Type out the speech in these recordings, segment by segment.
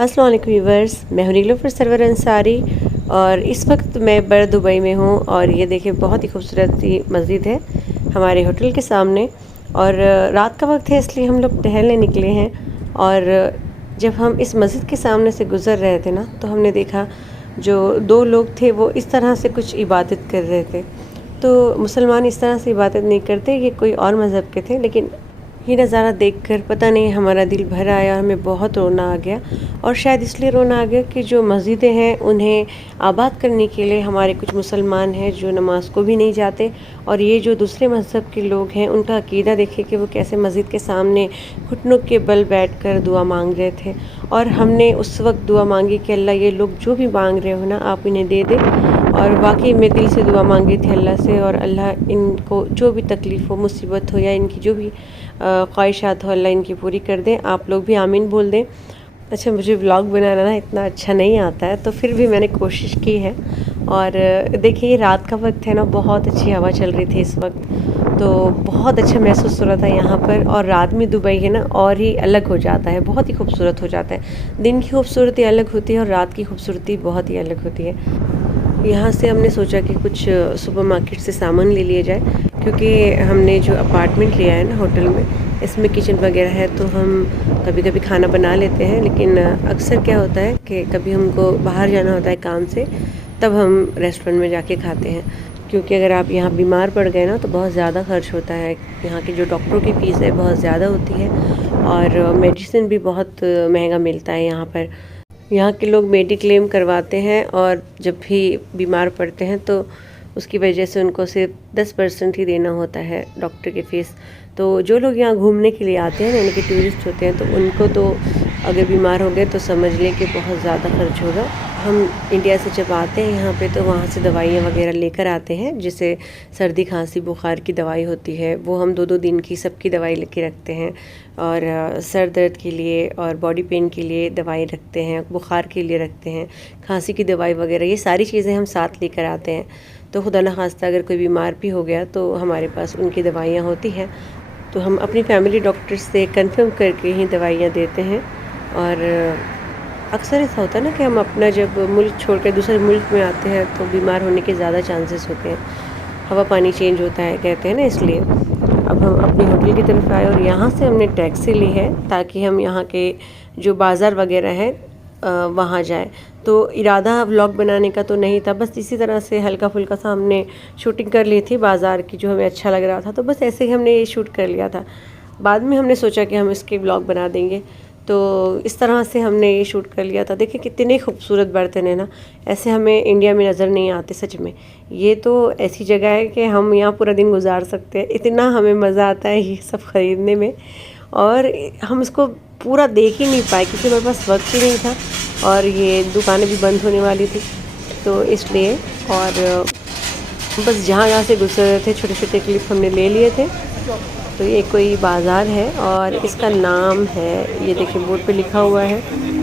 अस्सलाम वालेकुम व्यूवर्स, मैं हूं नीलोफर सरवर अंसारी और इस वक्त मैं बर दुबई में हूं और ये देखिए बहुत ही खूबसूरत सी मस्जिद है हमारे होटल के सामने। और रात का वक्त है इसलिए हम लोग टहलने निकले हैं। और जब हम इस मस्जिद के सामने से गुज़र रहे थे ना, तो हमने देखा जो दो लोग थे वो इस तरह से कुछ इबादत कर रहे थे। तो मुसलमान इस तरह से इबादत नहीं करते, ये कोई और मज़हब के थे, लेकिन ये नज़ारा देखकर पता नहीं हमारा दिल भर आया और हमें बहुत रोना आ गया। और शायद इसलिए रोना आ गया कि जो मस्जिदें हैं उन्हें आबाद करने के लिए हमारे कुछ मुसलमान हैं जो नमाज को भी नहीं जाते, और ये जो दूसरे मज़हब के लोग हैं उनका अकीदा देखिए कि वो कैसे मस्जिद के सामने घुटनों के बल बैठकर दुआ मांग रहे थे। और हमने उस वक्त दुआ मांगी कि अल्लाह ये लोग जो भी मांग रहे हो ना आप इन्हें दे दे। और वाकई में दिल से दुआ मांगी थी अल्लाह से, और अल्लाह इनको जो भी तकलीफ़ हो, मुसीबत हो या इनकी जो भी ख्वाहिशात हो, अल्लाह इनकी पूरी कर दें। आप लोग भी आमीन बोल दें। अच्छा, मुझे व्लॉग बनाना ना इतना अच्छा नहीं आता है, तो फिर भी मैंने कोशिश की है। और देखिए रात का वक्त है ना, बहुत अच्छी हवा चल रही थी इस वक्त, तो बहुत अच्छा महसूस हो रहा था यहाँ पर। और रात में दुबई है ना और ही अलग हो जाता है, बहुत ही खूबसूरत हो जाता है। दिन की खूबसूरती अलग होती है और रात की खूबसूरती बहुत ही अलग होती है। यहाँ से हमने सोचा कि कुछ सुपरमार्केट से सामान ले लिया जाए, क्योंकि हमने जो अपार्टमेंट लिया है ना होटल में, इसमें किचन वगैरह है, तो हम कभी कभी खाना बना लेते हैं। लेकिन अक्सर क्या होता है कि कभी हमको बाहर जाना होता है काम से, तब हम रेस्टोरेंट में जाके खाते हैं। क्योंकि अगर आप यहाँ बीमार पड़ गए ना तो बहुत ज़्यादा खर्च होता है। यहाँ की जो डॉक्टरों की फ़ीस है बहुत ज़्यादा होती है, और मेडिसिन भी बहुत महंगा मिलता है यहाँ पर। यहाँ के लोग मेडिक्लेम करवाते हैं, और जब भी बीमार पड़ते हैं तो उसकी वजह से उनको सिर्फ 10% ही देना होता है डॉक्टर की फ़ीस। तो जो लोग यहाँ घूमने के लिए आते हैं, यानी कि टूरिस्ट होते हैं, तो उनको तो अगर बीमार हो गए तो समझ लें कि बहुत ज़्यादा खर्च होगा। हम इंडिया से जब आते हैं यहाँ पे तो वहाँ से दवाइयाँ वगैरह लेकर आते हैं, जैसे सर्दी खांसी बुखार की दवाई होती है, वो हम 2-2 दिन की सबकी दवाई लेके रखते हैं। और सर दर्द के लिए और बॉडी पेन के लिए दवाई रखते हैं, बुखार के लिए रखते हैं, खांसी की दवाई वगैरह, ये सारी चीज़ें हम साथ लेकर आते हैं। तो खुदा न खास्ता अगर कोई बीमार भी हो गया तो हमारे पास उनकी दवाइयाँ होती हैं। तो हम अपनी फैमिली डॉक्टर से कंफर्म करके ही दवाइयाँ देते हैं। और अक्सर ऐसा होता है ना कि हम अपना जब मुल्क छोड़कर दूसरे मुल्क में आते हैं तो बीमार होने के ज़्यादा चांसेस होते हैं, हवा पानी चेंज होता है कहते हैं ना, इसलिए। अब हम अपने होटल की तरफ आए और यहाँ से हमने टैक्सी ली है ताकि हम यहाँ के जो बाज़ार वगैरह है वहाँ जाए। तो इरादा व्लॉग बनाने का तो नहीं था, बस इसी तरह से हल्का फुल्का सा हमने शूटिंग कर ली थी बाज़ार की, जो हमें अच्छा लग रहा था, तो बस ऐसे ही हमने ये शूट कर लिया था। बाद में हमने सोचा कि हम इसके व्लॉग बना देंगे, तो इस तरह से हमने ये शूट कर लिया था। देखिए कितने खूबसूरत बर्तन है ना, ऐसे हमें इंडिया में नज़र नहीं आते सच में। ये तो ऐसी जगह है कि हम यहाँ पूरा दिन गुजार सकते हैं, इतना हमें मज़ा आता है ये सब ख़रीदने में। और हम इसको पूरा देख ही नहीं पाए क्योंकि मेरे पास वक्त ही नहीं था, और ये दुकानें भी बंद होने वाली थी, तो इसलिए। और बस जहाँ जहाँ से गुजर रहे थे छोटे छोटे क्लिप हमने ले लिए थे। तो ये कोई बाज़ार है और इसका नाम है, ये देखिए बोर्ड पे लिखा हुआ है।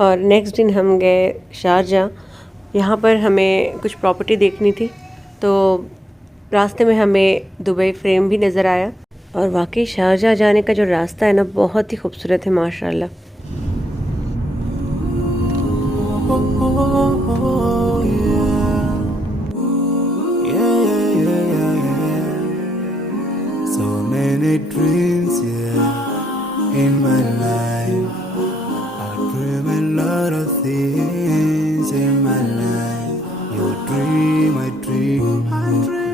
और नेक्स्ट दिन हम गए शारजाह। यहाँ पर हमें कुछ प्रॉपर्टी देखनी थी, तो रास्ते में हमें दुबई फ्रेम भी नज़र आया। और वाकई शारजाह जाने का जो रास्ता है ना बहुत ही खूबसूरत है माशाल्लाह। So many dreams things, yeah, in my life. I dream a lot of things in my life. You dream, I dream.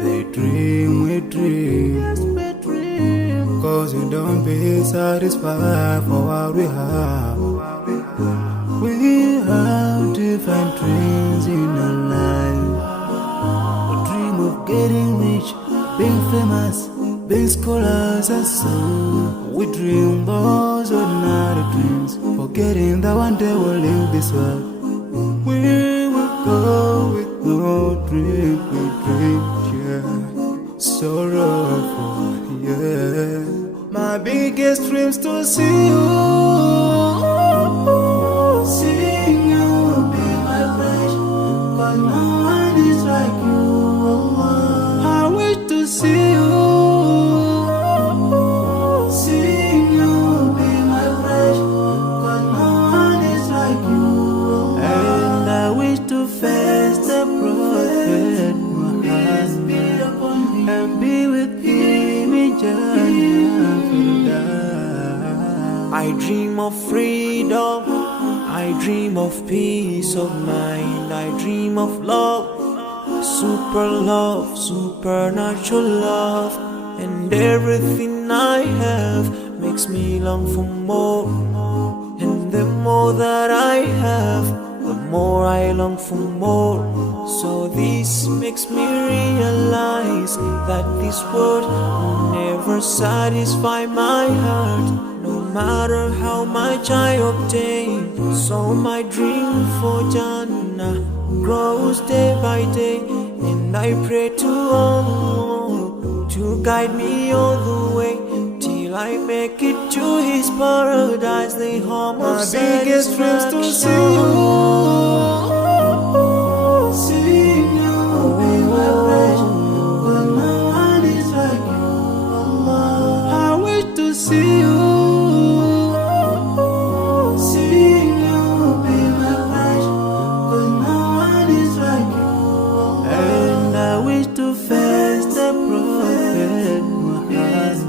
They dream, we dream. Cause we don't be satisfied for what we have. We have different dreams in our life. We dream of getting rich, being famous, being scholars and so. We dream those ordinary dreams, forgetting that one day we'll leave this world. We will go with no dream, we dream, yeah. Sorrowful, yeah. My biggest dreams to see you, seeing you be my flesh, but no one is like you. I wish to see you, seeing you be my flesh, but no one is like you. And I wish to face the prophet Muhammad and be with him in Jannah. I dream of freedom, I dream of peace of mind, I dream of love, supernatural love, and everything I have makes me long for more. And the more that I have, the more I long for more. So this makes me realize that this world will never satisfy my heart, no matter how much I obtain. So my dream for Jannah grows day by day, and I pray to Allah to guide me all the way till I make it to His paradise, the home of satisfaction. My biggest dreams to see you, seeing you be my flesh, but no one is like you. I wish to see you, seeing you be my flesh, but no one is like you. And I wish to face the prophet Muhammad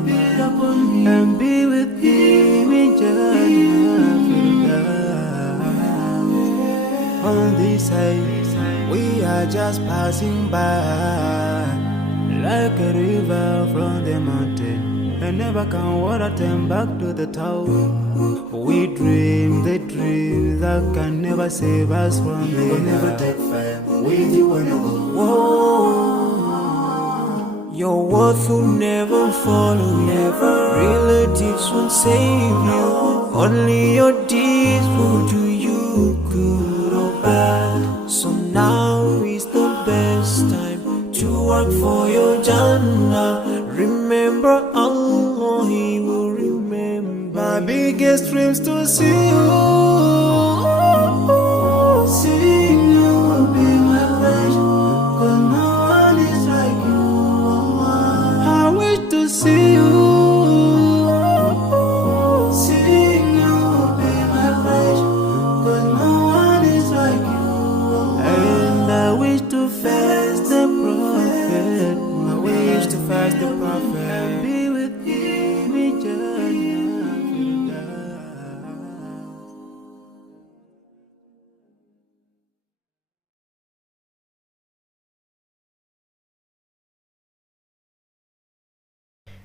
and be with him in Jannah. On this side, we are just passing by, like a river from the mountain, and never can water turn back to the town. We dream the dreams that can never save us from the We'll never take fame with you when you go. Whoa. Your worth will never follow you. Relatives won't save you. Only your deeds will do you good or bad. So now is the best time to work for your Jannah. Remember Allah, He will remember. My biggest dreams to see you, seeing you will be my flesh, but no one is like you. I wish to see you, seeing you will be my flesh, but no one is like you. And I wish to face the prophet, I wish to face the prophet and be with him in Jannah.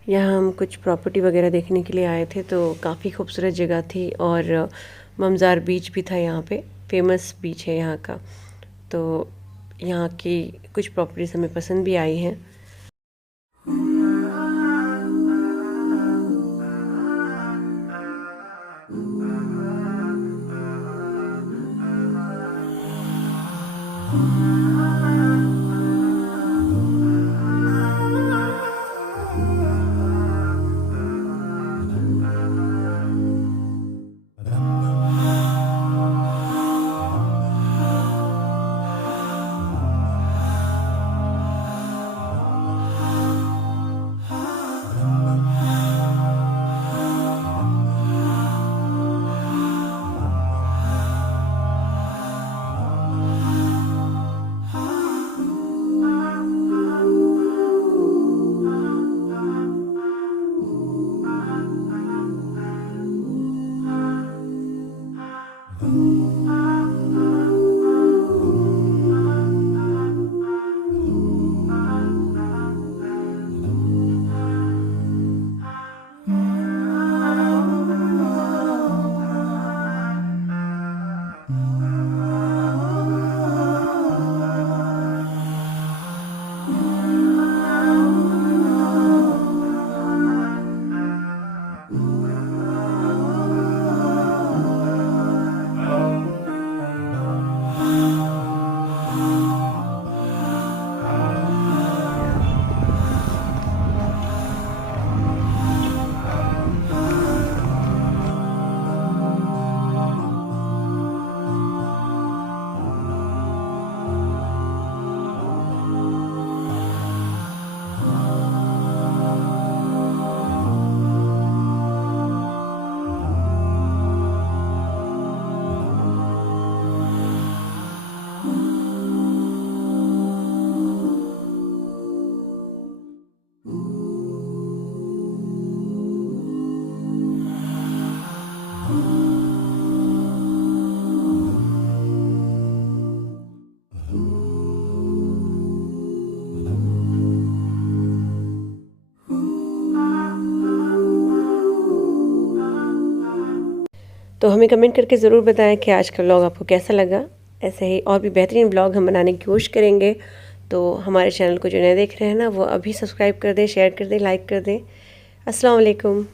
यहाँ हम कुछ प्रॉपर्टी वगैरह देखने के लिए आए थे, तो काफ़ी खूबसूरत जगह थी और ममज़ार बीच भी था यहाँ पे, फेमस बीच है यहाँ का। तो यहाँ की कुछ प्रॉपर्टीज़ हमें पसंद भी आई हैं। तो हमें कमेंट करके ज़रूर बताएं कि आज का व्लॉग आपको कैसा लगा। ऐसे ही और भी बेहतरीन व्लॉग हम बनाने की कोशिश करेंगे। तो हमारे चैनल को जो नए देख रहे हैं ना, वो अभी सब्सक्राइब कर दें, शेयर कर दें, लाइक कर दें। अस्सलाम वालेकुम।